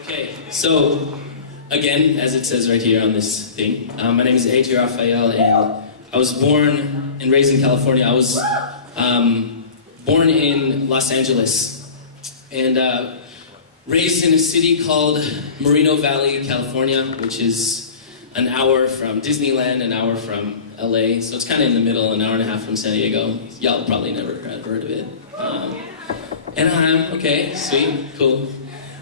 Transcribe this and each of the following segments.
Okay, so again, as it says right here on this thing, my name is RAFAEL, and I was born and raised in California. I was born in Los Angeles and raised in a city called Moreno Valley, California, which is an hour from Disneyland, an hour from LA, so it's kind of in the middle, an hour and a half from San Diego. Y'all probably never heard of it. Anaheim, okay, sweet, cool.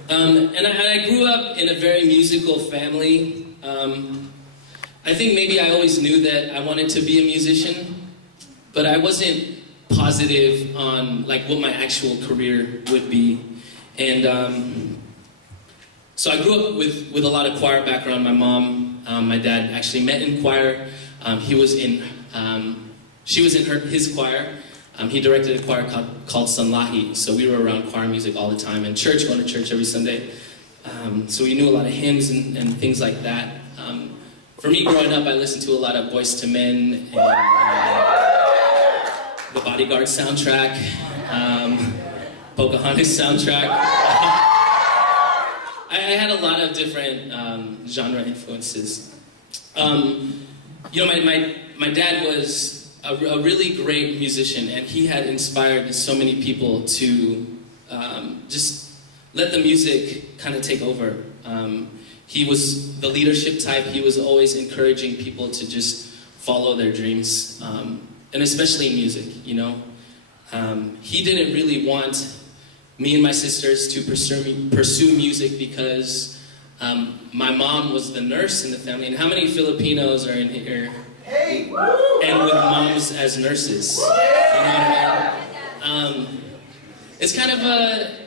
And I grew up in a very musical family. I think maybe I always knew that I wanted to be a musician, but I wasn't positive on like what my actual career would be. And so I grew up with a lot of choir background. My mom, my dad actually met in choir. She was in his choir. He directed a choir called Sunlahi, so we were around choir music all the time, and going to church every Sunday. So we knew a lot of hymns and things like that. For me, growing up, I listened to a lot of Boyz II Men and the Bodyguard soundtrack, Pocahontas soundtrack. I had a lot of different genre influences. My dad was a really great musician, and he had inspired so many people to just let the music kind of take over. He was the leadership type. He was always encouraging people to just follow their dreams, and especially in music, you know. He didn't really want me and my sisters to pursue music because my mom was the nurse in the family. And how many Filipinos are in here? Hey, and with moms as nurses, you know what I mean? It's kind of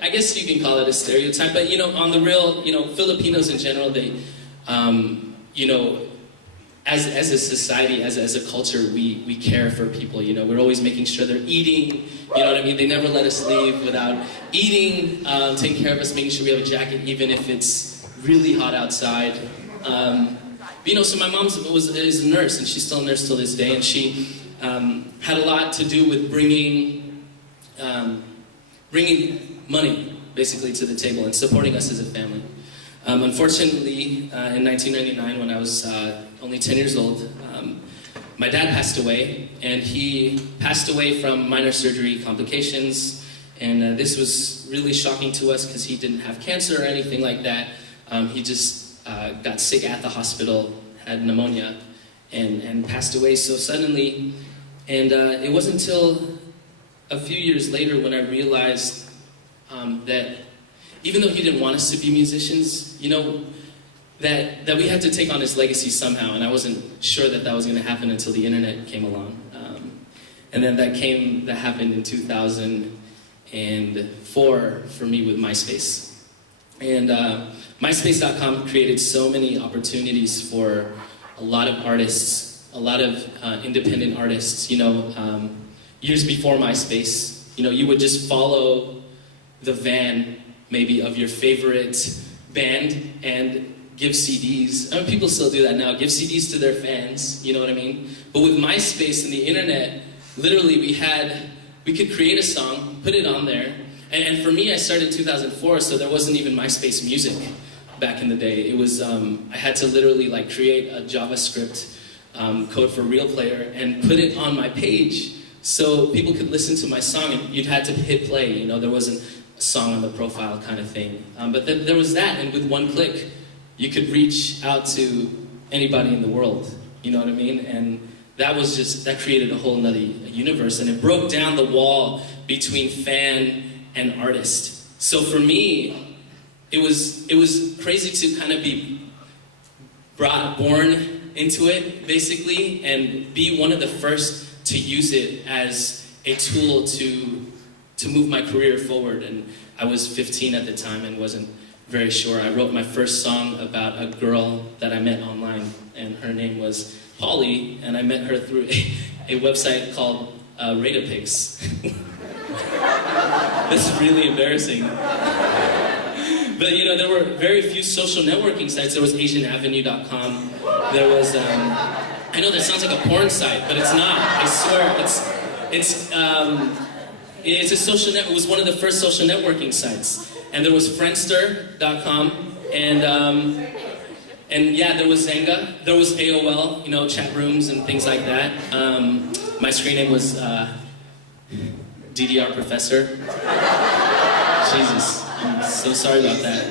I guess you can call it a stereotype, but you know, on the real, you know, Filipinos in general, they, you know, as a society, as a culture, we care for people. You know, we're always making sure they're eating. You know what I mean? They never let us leave without eating, taking care of us, making sure we have a jacket, even if it's really hot outside. You know, so my mom is a nurse, and she's still a nurse till this day, and she had a lot to do with bringing money, basically, to the table and supporting us as a family. Unfortunately, in 1999, when I was only 10 years old, my dad passed away, and he passed away from minor surgery complications, and this was really shocking to us because he didn't have cancer or anything like that. He just got sick at the hospital, had pneumonia, and passed away so suddenly. And it wasn't until a few years later when I realized that even though he didn't want us to be musicians, you know, that we had to take on his legacy somehow, and I wasn't sure that was going to happen until the internet came along. And then that happened in 2004 for me with MySpace. And MySpace.com created so many opportunities for a lot of artists, a lot of independent artists. You know, years before MySpace, you know, you would just follow the van, maybe, of your favorite band and give CDs. I mean, people still do that now, give CDs to their fans, you know what I mean? But with MySpace and the internet, literally we could create a song, put it on there, and for me, I started in 2004, so there wasn't even MySpace music back in the day. It was, I had to literally like create a JavaScript code for Real Player and put it on my page so people could listen to my song, and you'd had to hit play, you know, there wasn't a song on the profile kind of thing. But then there was that, and with one click, you could reach out to anybody in the world, you know what I mean? And that created a whole nother universe, and it broke down the wall between fan and artist. So for me, it was crazy to kind of be born into it, basically, and be one of the first to use it as a tool to move my career forward. And I was 15 at the time and wasn't very sure. I wrote my first song about a girl that I met online, and her name was Polly, and I met her through a website called Rate-A-Pix. That's really embarrassing. But you know, there were very few social networking sites. There was AsianAvenue.com. There was, I know that sounds like a porn site, but it's not. I swear, it's a social net. It was one of the first social networking sites. And there was Friendster.com, And yeah, there was Zanga, there was AOL, you know, chat rooms and things like that. My screen name was DDR Professor. Jesus, I'm so sorry about that.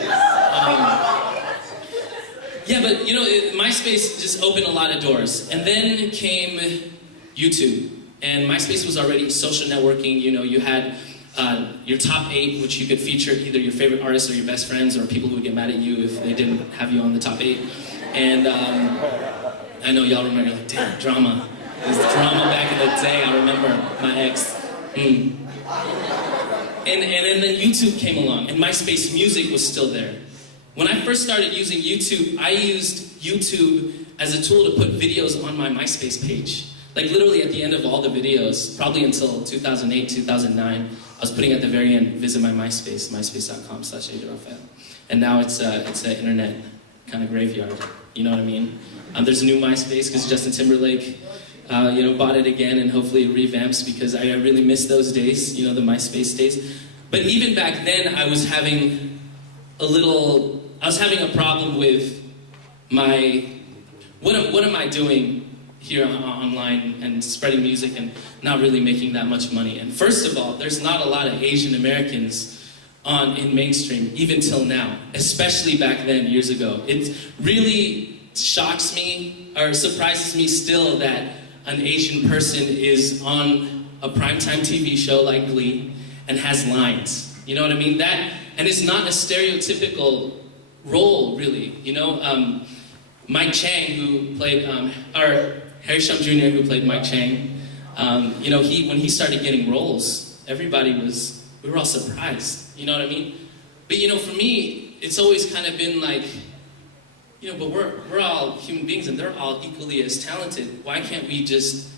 Yeah, but you know, MySpace just opened a lot of doors. And then came YouTube. And MySpace was already social networking. You know, you had your top 8, which you could feature either your favorite artists or your best friends or people who would get mad at you if they didn't have you on the top 8. And I know y'all remember, like, damn, drama. There's drama back in the day. I remember my ex. And then YouTube came along, and MySpace Music was still there. When I first started using YouTube, I used YouTube as a tool to put videos on my MySpace page. Like literally at the end of all the videos, probably until 2008, 2009, I was putting at the very end, visit my MySpace, myspace.com/AsiaRAFAEL. And now it's an internet kind of graveyard, you know what I mean? There's a new MySpace because Justin Timberlake bought it again, and hopefully it revamps because I really miss those days, you know, the MySpace days. But even back then, I was having a problem with what am I doing here online and spreading music and not really making that much money. And first of all, there's not a lot of Asian Americans in mainstream, even till now, especially back then, years ago. It really shocks me, or surprises me still, that an Asian person is on a primetime TV show like Glee and has lines. You know what I mean? And it's not a stereotypical role, really. You know, Mike Chang, who played, or Harry Shum Jr., who played Mike Chang, you know, when he started getting roles, we were all surprised, you know what I mean? But, you know, for me, it's always kind of been like, you know, but we're all human beings and they're all equally as talented. Why can't we just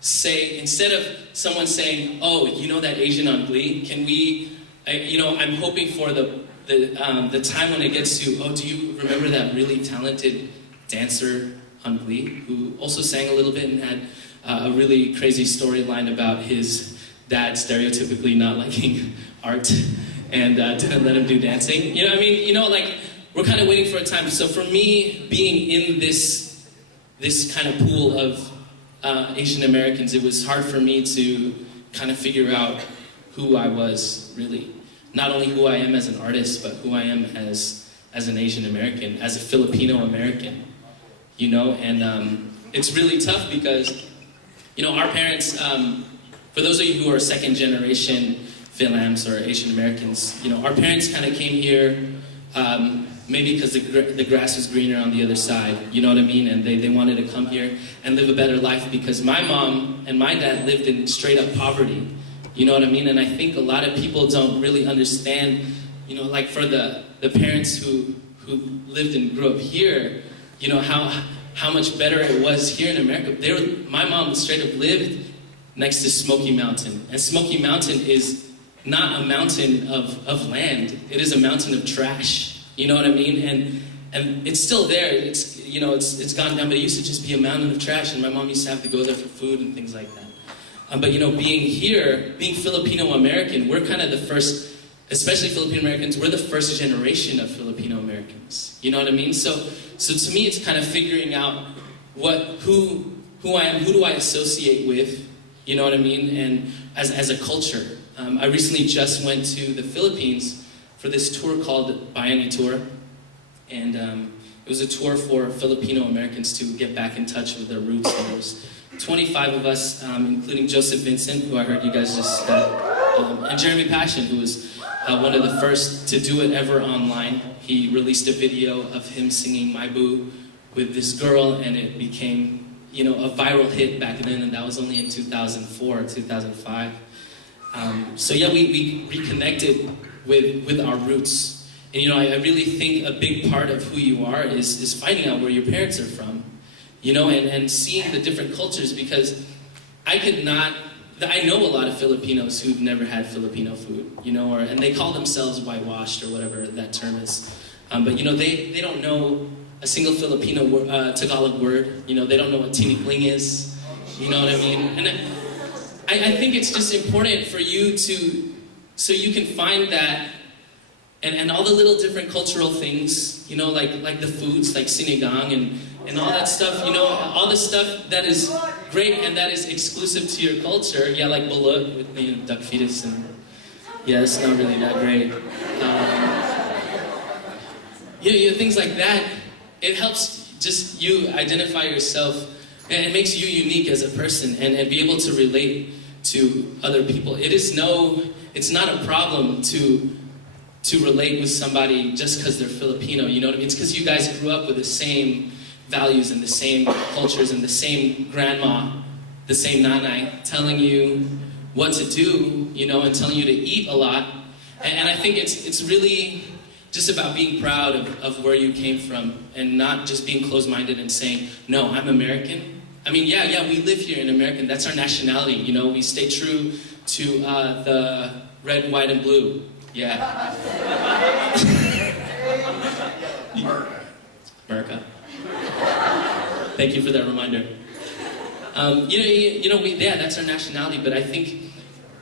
say, instead of someone saying, oh, you know that Asian on Glee, can we, you know, I'm hoping for the time when it gets to, oh, do you remember that really talented dancer on Glee, who also sang a little bit and had a really crazy storyline about his dad stereotypically not liking art and didn't let him do dancing. You know what I mean? You know, like, we're kind of waiting for a time. So for me, being in this kind of pool of Asian Americans, it was hard for me to kind of figure out who I was, really. Not only who I am as an artist, but who I am as an Asian American, as a Filipino American. You know, and it's really tough because, you know, our parents, for those of you who are second generation Philams or Asian Americans, you know, our parents kind of came here maybe because the grass was greener on the other side, you know what I mean? And they wanted to come here and live a better life because my mom and my dad lived in straight up poverty, you know what I mean? And I think a lot of people don't really understand, you know, like for the parents who lived and grew up here, you know, how much better it was here in America. My mom straight up lived next to Smoky Mountain. And Smoky Mountain is not a mountain of land. It is a mountain of trash. You know what I mean? And it's still there. It's, you know, it's gone down, but it used to just be a mountain of trash, and my mom used to have to go there for food and things like that. But, you know, being here, being Filipino American, we're kind of the first, especially Filipino Americans, we're the first generation of Filipino Americans. You know what I mean? So to me, it's kind of figuring out who I am, who do I associate with, you know what I mean? And as a culture. I recently just went to the Philippines for this tour called Bayani Tour. And it was a tour for Filipino Americans to get back in touch with their roots. And there was 25 of us, including Joseph Vincent, who I heard you guys just, and Jeremy Passion, who was one of the first to do it ever online. He released a video of him singing My Boo with this girl, and it became, you know, a viral hit back then, and that was only in 2004, 2005. So yeah, we reconnected with our roots. And you know, I really think a big part of who you are is finding out where your parents are from. You know, and seeing the different cultures, because I know a lot of Filipinos who've never had Filipino food, you know, and they call themselves whitewashed or whatever that term is. But you know, they don't know a single Filipino Tagalog word. You know, they don't know what tinikling is. You know what I mean? And I think it's just important for you so you can find that and all the little different cultural things, you know, like the foods, like sinigang and all that stuff, you know, all the stuff that is great and that is exclusive to your culture. Yeah, like balut with, you know, duck fetus, and yeah, it's not really that great. You know, things like that. It helps just you identify yourself, and it makes you unique as a person, and be able to relate to other people. It's not a problem to relate with somebody just because they're Filipino, you know what I mean? It's because you guys grew up with the same values and the same cultures and the same grandma, the same nanay, telling you what to do, you know, and telling you to eat a lot. And I think it's really just about being proud of where you came from, and not just being closed-minded and saying, no, I'm American. I mean, yeah, we live here in America. That's our nationality, you know. We stay true to the red, white, and blue. Yeah. America. Thank you for that reminder. Yeah, that's our nationality, but I think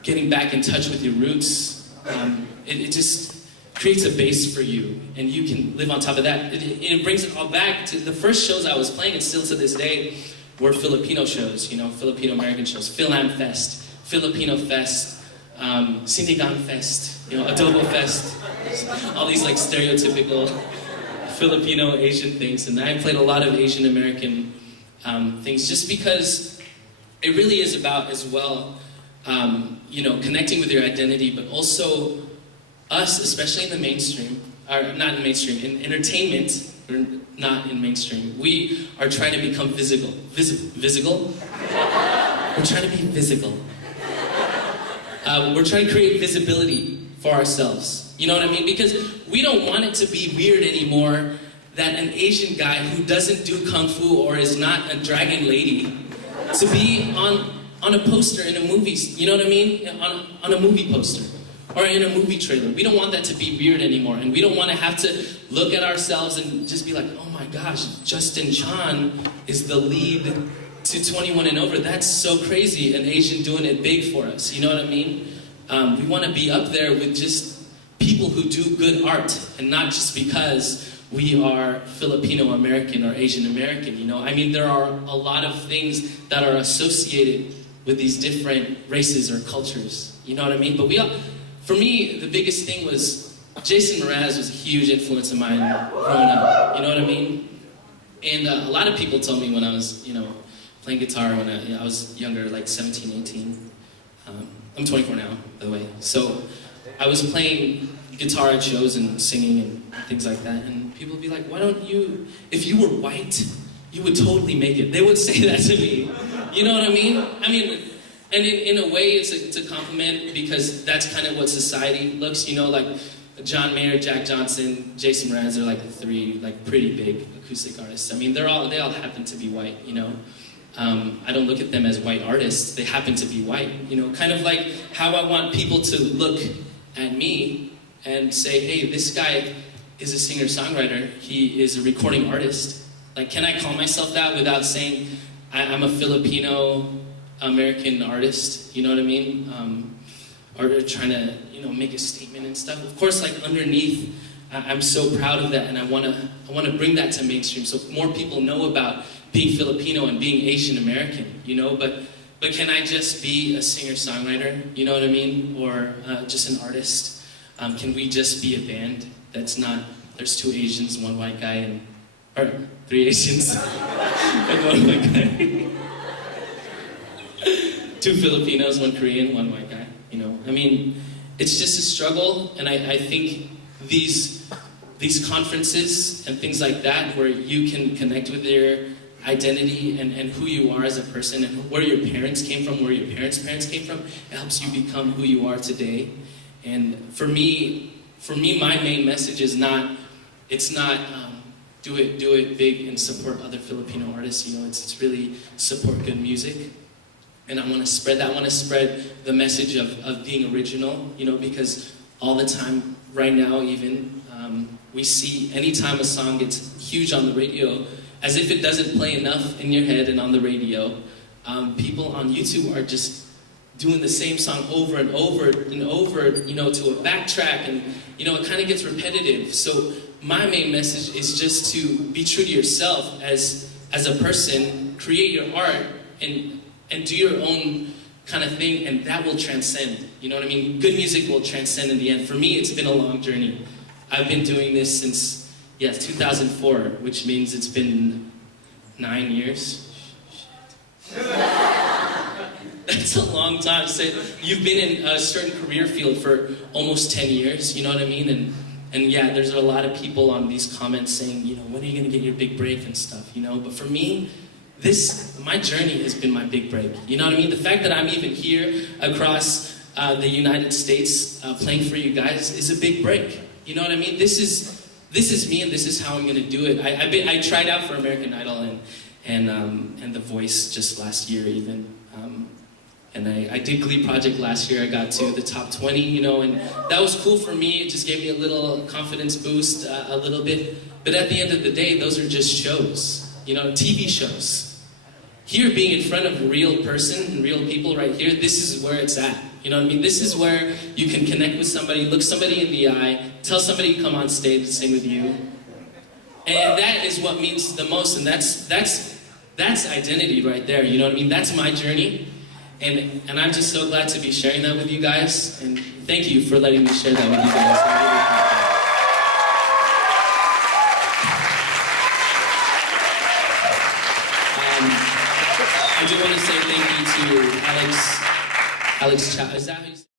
getting back in touch with your roots, it just creates a base for you, and you can live on top of that. It brings it all back to the first shows I was playing, and still to this day, were Filipino shows, you know, Filipino-American shows. Philam Fest, Filipino Fest, Sinigang Fest, you know, Adobo Fest, all these like stereotypical Filipino Asian things. And I played a lot of Asian American things, just because it really is about, as well, you know, connecting with your identity, but also us, especially in the mainstream, or not in mainstream, in entertainment, or not in mainstream, we are trying to become visible. Visible? We're trying to be visible. We're trying to create visibility for ourselves. You know what I mean? Because we don't want it to be weird anymore that an Asian guy who doesn't do kung fu or is not a dragon lady to be on a poster in a movie. You know what I mean? On a movie poster or in a movie trailer. We don't want that to be weird anymore, and we don't want to have to look at ourselves and just be like, oh my gosh, Justin Chan is the lead to 21 and over. That's so crazy, an Asian doing it big for us. You know what I mean? We want to be up there with just people who do good art, and not just because we are Filipino American or Asian American. You know, I mean, there are a lot of things that are associated with these different races or cultures. You know what I mean? But for me, the biggest thing was Jason Mraz was a huge influence of mine growing up. You know what I mean? And a lot of people told me when I was, you know, playing guitar when I was younger, like 17, 18. I'm 24 now, by the way. So I was playing guitar at shows and singing and things like that. And people would be like, why don't you, if you were white, you would totally make it. They would say that to me. You know what I mean? And in a way, it's a compliment, because that's kind of what society looks, you know, like John Mayer, Jack Johnson, Jason Mraz are like the three like pretty big acoustic artists. I mean, they all happen to be white, you know. I don't look at them as white artists. They happen to be white, you know, kind of like how I want people to look at me and say, hey, this guy is a singer-songwriter. He is a recording artist. Like, can I call myself that without saying I'm a Filipino American artist, you know what I mean? Or trying to, you know, make a statement and stuff. Of course, like underneath, I'm so proud of that, and I want to bring that to mainstream so more people know about being Filipino and being Asian American, you know. But can I just be a singer-songwriter, you know what I mean, or just an artist? Can we just be a band that's not? There's 2 Asians, 1 white guy, or 3 Asians and 1 white guy. 2 Filipinos, 1 Korean, 1 white guy, you know. I mean, it's just a struggle, and I think these conferences and things like that, where you can connect with your identity and who you are as a person, and where your parents came from, where your parents' parents came from, it helps you become who you are today. And for me, my main message is not do it big and support other Filipino artists, you know. It's really support good music. And I want to spread that. I want to spread the message of being original, you know, because all the time, right now even, we see anytime a song gets huge on the radio, as if it doesn't play enough in your head and on the radio, people on YouTube are just doing the same song over and over and over, you know, to a backtrack, and, you know, it kind of gets repetitive. So my main message is just to be true to yourself as a person, create your art, and do your own kind of thing, and that will transcend. You know what I mean? Good music will transcend in the end. For me, it's been a long journey. I've been doing this since, 2004, which means it's been 9 years. That's a long time. So you've been in a certain career field for almost 10 years, you know what I mean? And yeah, there's a lot of people on these comments saying, you know, when are you going to get your big break and stuff, you know? But for me, my journey has been my big break. You know what I mean? The fact that I'm even here across the United States playing for you guys is a big break. You know what I mean? This is me, and this is how I'm going to do it. I tried out for American Idol and The Voice just last year even. And I did Glee Project last year. I got to the top 20, you know, and that was cool for me. It just gave me a little confidence boost, a little bit. But at the end of the day, those are just shows, you know, TV shows. Here, being in front of a real person and real people right here, this is where it's at. You know what I mean? This is where you can connect with somebody, look somebody in the eye, tell somebody to come on stage and sing with you. And that is what means the most, and that's identity right there, you know what I mean? That's my journey. And I'm just so glad to be sharing that with you guys. And thank you for letting me share that with you guys. I really appreciate it. I do want to say thank you to Alex Chow. Is that how you say it?